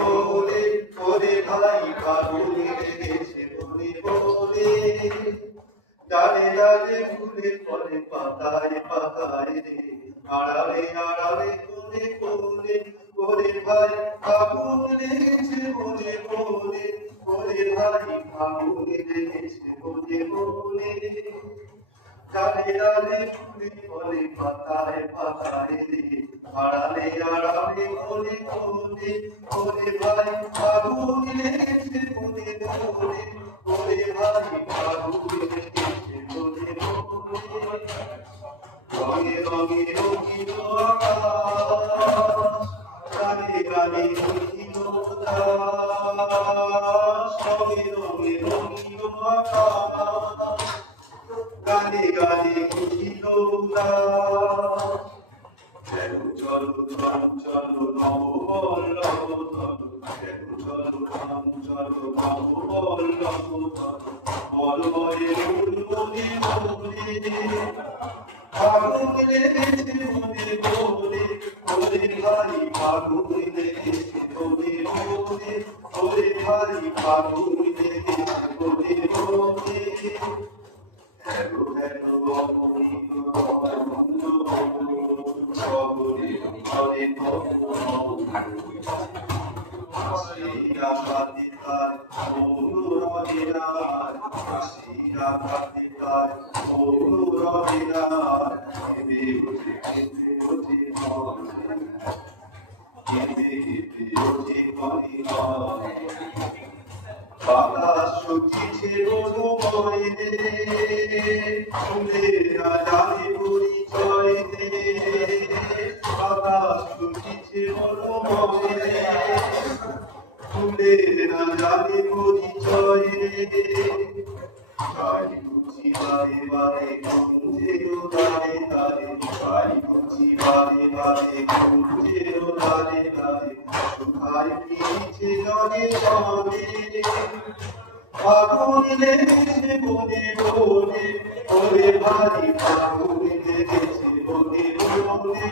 বলে ওরে ভাই ফাগুন লেগেছে বলে বলে ডালে ডালে ফুলে ফলে পাতায় পাতায় রে আড়ালে আড়ালে কোলে কোলে ওরে ভাই ফাগুন লেগেছে বলে বলে ওরে ভাই ফাগুন লেগেছে বলে বলে ডালে ডালে ফুলে ফলে পাতায় পাতায় রে আড়ালে আড়ালে কোলে কোলে ওরে ভাই ফাগুন লেগেছে বলে বলে ওরে ভাই ফাগুন লেগেছে বলে বলে রঙে রঙে রঙিন আকাশ গানে গানে রঙিন দাস রঙে রঙে রঙিন আকাশ গানে গানে রঙিন দাস চলো চলো চলো নববল্লভ চলো চলো নববল্লভ বলয়ে মনে মনে ফাগুন লেগেছে মনে বলে ওরে ভাই ফাগুন লেগেছে বলে বলে ওরে ভাই ফাগুন লেগেছে বলে বলে হেলো হেলো অপরিত অনন্ত সবরে হরে হাসিয়া পাতিতার মৌরবিনার হাসিয়া পাতিতার মৌরবিনার কেঁদে ওঠে কেঁদে ওঠে কেঁদে কেঁদে ওঠে মনে বাতাস সূচিছে মধুময় দে ফুলের না জানে পরিচয় দে বাতাস সূচিছে মধুময় দে ফুলের না জানে পরিচয় দে গাড়ি বুঝি বারে বারে গুঞ্জে ও দারে দারে গাড়ি বুঝি বারে বারে গুঞ্জে ও দারে দারে সুখায় পিছে জনে জনে ফাগুন লেগেছে বলে বলে ওরে ভাই ফাগুন লেগেছে বলে বলে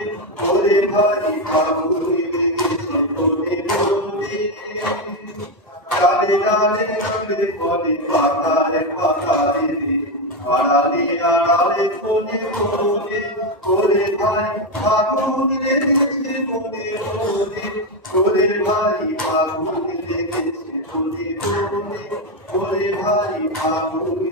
ওরে ভাই ফাগুন লেগেছে বলে বলে ডালে ডালে ফুলে ফলে পাতায় পাতায় রে আড়ালে আড়ালে কোলে কোলে ওরে ভাই ফাগুন লেগেছে বলে বলে ওরে ভাই ফাগুন লেগেছে বলে বলে ওরে ভাই ফাগুন